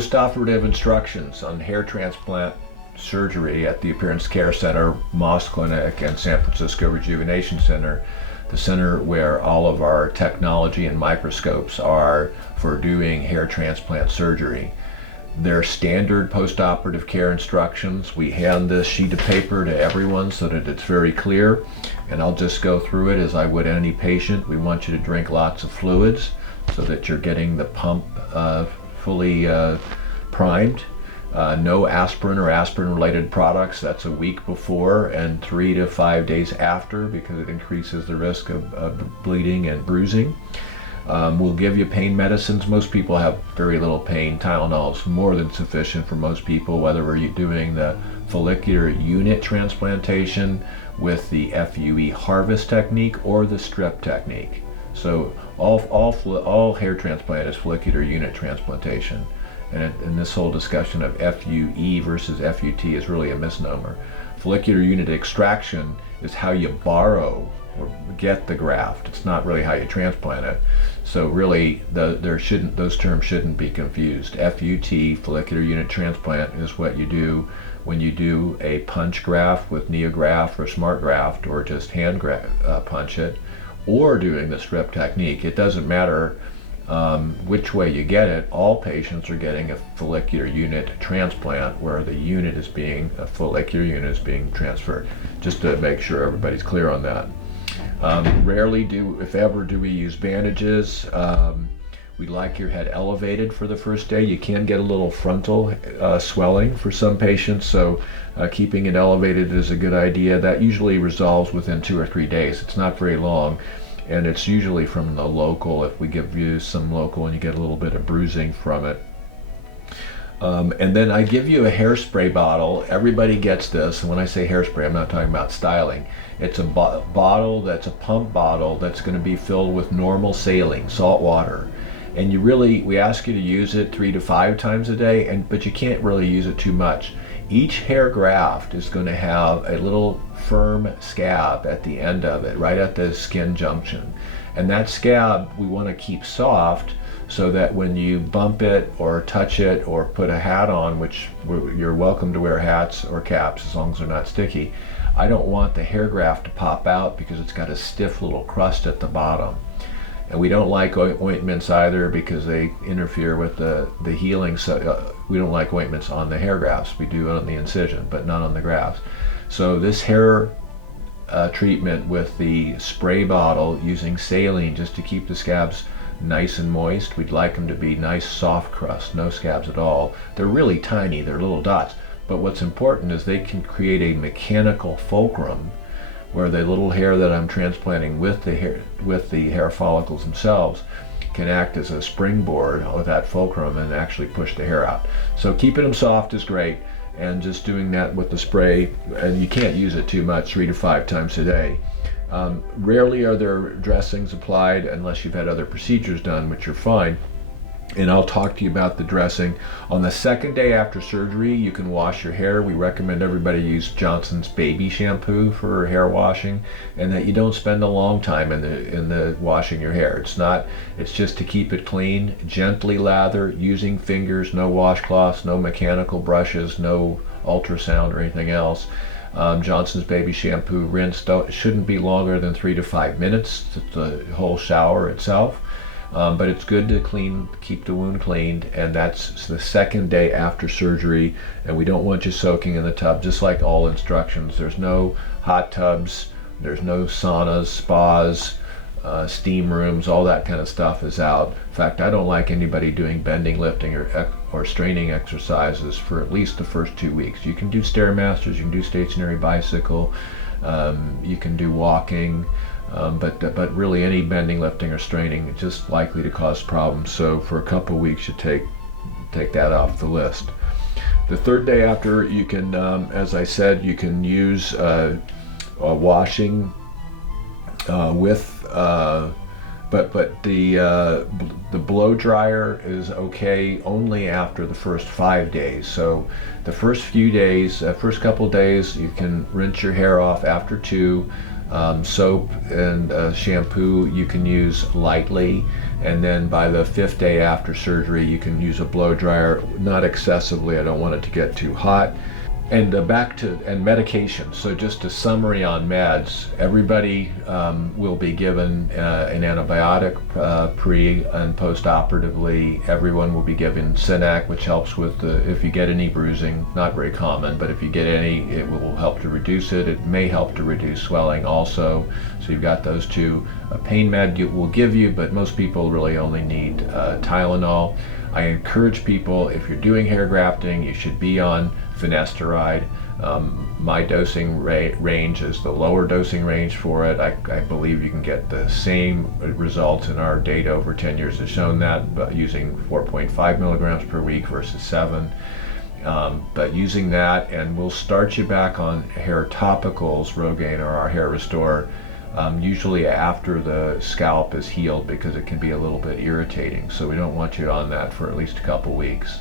Postoperative instructions on hair transplant surgery at the Appearance Care Center, Maas Clinic, and San Francisco Rejuvenation Center, the center where all of our technology and microscopes are for doing hair transplant surgery. They're standard postoperative care instructions. We hand this sheet of paper to everyone so that it's very clear, and I'll just go through it as I would any patient. We want you to drink lots of fluids so that you're getting the pump fully primed. No aspirin or aspirin-related products. That's a week before and 3 to 5 days after, because it increases the risk of bleeding and bruising. We'll give you pain medicines. Most people have very little pain. Tylenol is more than sufficient for most people, whether we're doing the follicular unit transplantation with the FUE harvest technique or the strip technique. So all hair transplant is follicular unit transplantation. And this whole discussion of FUE versus FUT is really a misnomer. Follicular unit extraction is how you borrow or get the graft. It's not really how you transplant it. So really, those terms shouldn't be confused. FUT, follicular unit transplant, is what you do when you do a punch graft with NeoGraft or SmartGraft, or just hand punch it, or doing the strip technique. It doesn't matter which way you get it. All patients are getting a follicular unit transplant where a follicular unit is being transferred, just to make sure everybody's clear on that. Rarely if ever, do we use bandages. We like your head elevated for the first day. You can get a little frontal swelling for some patients, so keeping it elevated is a good idea. That usually resolves within 2 or 3 days. It's not very long, and it's usually from the local. If we give you some local and you get a little bit of bruising from it. And then I give you a hairspray bottle. Everybody gets this, and when I say hairspray, I'm not talking about styling. It's a bottle that's a pump bottle that's going to be filled with normal saline, salt water. And we ask you to use it 3 to 5 times a day, but you can't really use it too much. Each hair graft is going to have a little firm scab at the end of it, right at the skin junction. And that scab we want to keep soft, so that when you bump it or touch it or put a hat on, which you're welcome to wear hats or caps as long as they're not sticky, I don't want the hair graft to pop out because it's got a stiff little crust at the bottom. And we don't like ointments either because they interfere with the healing. So we don't like ointments on the hair grafts. We do it on the incision, but not on the grafts. So this hair treatment with the spray bottle using saline just to keep the scabs nice and moist. We'd like them to be nice soft crust, no scabs at all. They're really tiny, they're little dots. But what's important is they can create a mechanical fulcrum where the little hair that I'm transplanting with the hair follicles themselves can act as a springboard with that fulcrum and actually push the hair out. So keeping them soft is great, and just doing that with the spray, and you can't use it too much, 3 to 5 times a day. Rarely are there dressings applied unless you've had other procedures done, which are fine. And I'll talk to you about the dressing. On the second day after surgery, you can wash your hair. We recommend everybody use Johnson's baby shampoo for hair washing, and that you don't spend a long time in the washing your hair. It's just to keep it clean. Gently lather, using fingers, no washcloths, no mechanical brushes, no ultrasound or anything else. Johnson's baby shampoo rinse shouldn't be longer than 3 to 5 minutes, the whole shower itself. But it's good to keep the wound cleaned, and that's the second day after surgery, and we don't want you soaking in the tub, just like all instructions. There's no hot tubs, there's no saunas, spas, steam rooms, all that kind of stuff is out. In fact, I don't like anybody doing bending, lifting, or straining exercises for at least the first 2 weeks. You can do Stairmasters, you can do stationary bicycle, you can do walking, but really any bending, lifting, or straining is just likely to cause problems. So for a couple of weeks you take that off the list. The third day after, you can, as I said, you can use washing with, but the blow dryer is okay only after the first 5 days. So the first few days, first couple days, you can rinse your hair off after 2. Soap and shampoo you can use lightly, and then by the 5th day after surgery you can use a blow dryer, not excessively. I don't want it to get too hot. And back to medication. So just a summary on meds. Everybody will be given an antibiotic pre and post-operatively. Everyone will be given Cinac, which helps with if you get any bruising. Not very common, but if you get any, it will help to reduce it. It may help to reduce swelling also. So you've got those two. A pain med will give you, but most people really only need Tylenol. I encourage people, if you're doing hair grafting, you should be on finasteride. My dosing range is the lower dosing range for it. I believe you can get the same results, in our data over 10 years has shown that, but using 4.5 milligrams per week versus 7. But using that, and we'll start you back on hair topicals, Rogaine or our Hair Restore, usually after the scalp is healed, because it can be a little bit irritating. So we don't want you on that for at least a couple weeks.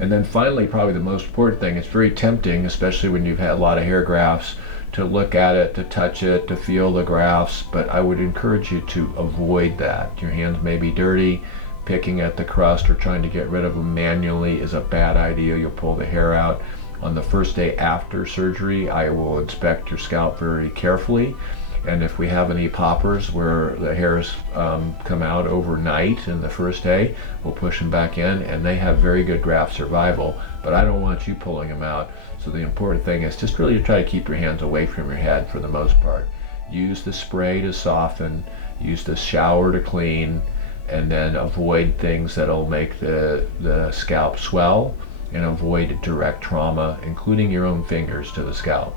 And then finally, probably the most important thing, it's very tempting, especially when you've had a lot of hair grafts, to look at it, to touch it, to feel the grafts, but I would encourage you to avoid that. Your hands may be dirty. Picking at the crust or trying to get rid of them manually is a bad idea. You'll pull the hair out. On the first day after surgery, I will inspect your scalp very carefully. And if we have any poppers where the hairs come out overnight in the first day, we'll push them back in, and they have very good graft survival, but I don't want you pulling them out. So the important thing is just really to try to keep your hands away from your head for the most part. Use the spray to soften, use the shower to clean, and then avoid things that'll make the scalp swell, and avoid direct trauma, including your own fingers to the scalp.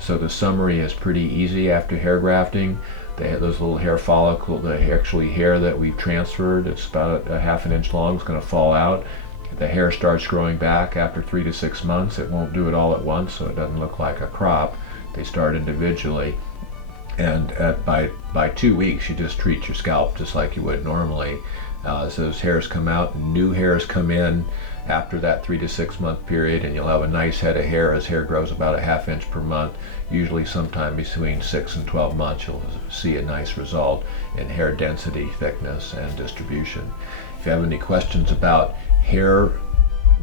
So the summary is pretty easy after hair grafting. They have those little hair follicles, the actually hair that we've transferred, it's about a ½ an inch long, is going to fall out. The hair starts growing back after 3 to 6 months. It won't do it all at once, so it doesn't look like a crop. They start individually. And by 2 weeks, you just treat your scalp just like you would normally. As those hairs come out, new hairs come in after that 3 to 6 month period, and you'll have a nice head of hair as hair grows about a ½ inch per month. Usually sometime between 6 and 12 months, you'll see a nice result in hair density, thickness, and distribution. If you have any questions about hair,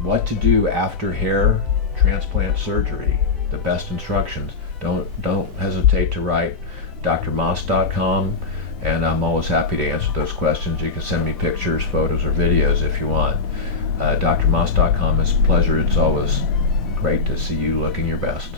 what to do after hair transplant surgery, the best instructions, don't hesitate to write drmaas.com, and I'm always happy to answer those questions. You can send me pictures, photos, or videos if you want. drmaas.com is a pleasure. It's always great to see you looking your best.